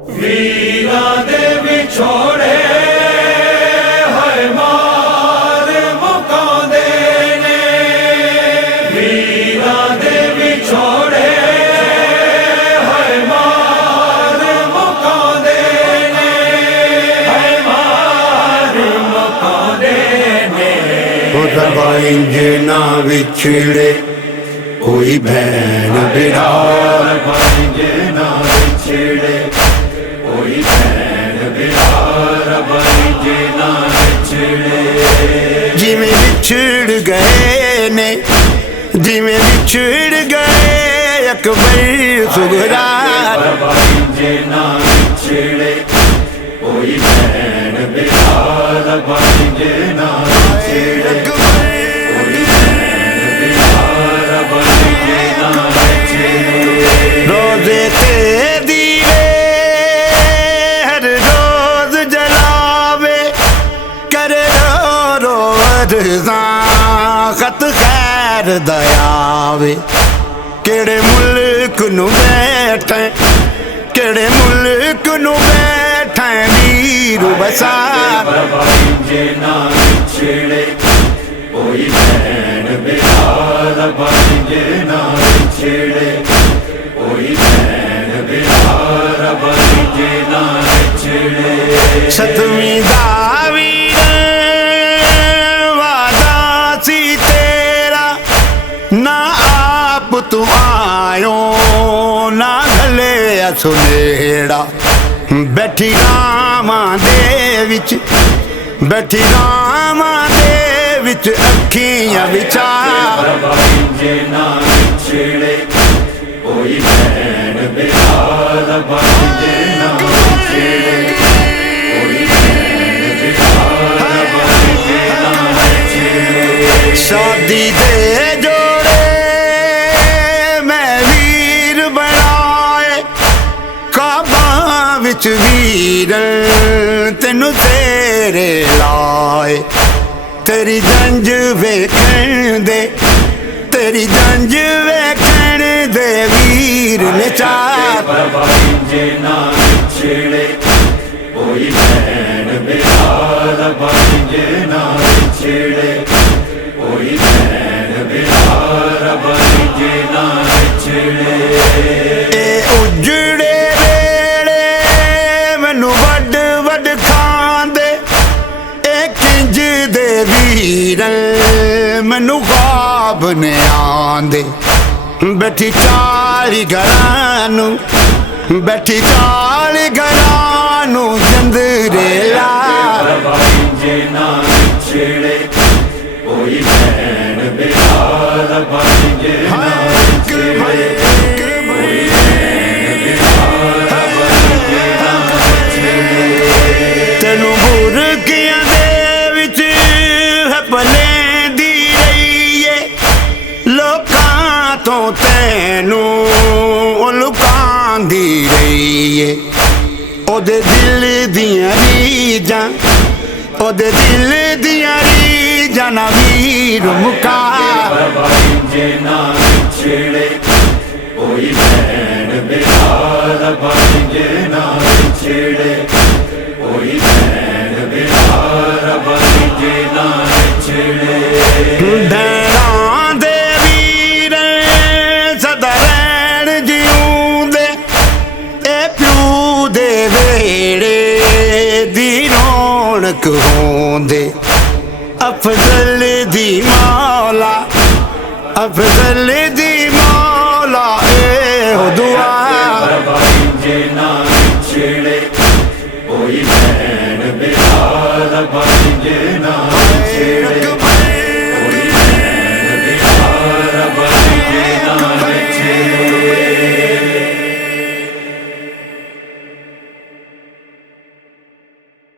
वीरा दे विछोड़े है मार मुकांदे ने, वीरा दे विछोड़े है मार मुकांदे ने, है मार मुकांदे ने। इंज ना विछड़े कोई भैन बिरार, इंज ना विछड़े कोई भैन बिहार, इंज ना विछड़े। जिमें बिछड़ गए ने, जिमें बिछड़ गए अकबर सुगरा, इंज ना विछड़े कोई भैन बिहार, इंज ना विछड़े कोई भैन बिहार, इंज ना विछड़े। रोजे ते दीवे हर रोज जलावे, करे रो रो अर्ज़ा खत खैर दयावे। केड़े मुल्क नू बैठे, केड़े मुल्क नू बैठे वीर बसा, इंज ना विछड़े कोई भैन बिहार, इंज ना विछड़े कोई भैन बिहार, इंज ना विछड़े। सतवीं दा वीर वादा सी तेरा, ना आप तू आयो ना गले सुनेड़ा। बैठी रामां दे विच, बैठी रामां दे विच अखियां विचार, इंज ना विछड़े कोई भैन बिहार, इंज ना विछड़े कोई भैन बिहार, इंज ना विछड़े। शादी दे जोड़े मैं वीर बनाए, काबा विच वीर तेनू तेरे लाए। तेरी जंज वेखण दे, तेरी जंज वेखण दे वीर ने चार, इंज ना विछड़े कोई भैन बिहार, इंज ना विछड़े कोई भैन बिहार, इंज ना विछड़े। ए उजड़े वेले मैनू वड वड खांदे, ए किंज दे वीर मैनू ख्वाब ने आंदे। बैठी चाली घरानू, बैठी चाली घरानू जंदरे ला, इंज ना विछड़े कोई भैन बिहार, इंज ना विछड़े कोई भैन बिहार, इंज ना विछड़े। तेनू बुरकियां दे विच है भलेंदी रहीए, लोकां तो तैनू लुकांदी रहीए। ओदे दिल दियां रीजां, ओदे दिल दियां रीजां ना वीर मुका, इंज ना विछड़े कोई भैन बिहार, इंज ना विछड़े कोई भैन बिहार, इंज ना विछड़े। डैणां दे वीर सदा रैण जिऊंदे, ए प्यू दे वेड़े दी रौनक होंदे। अफजल दी मौला, अफजल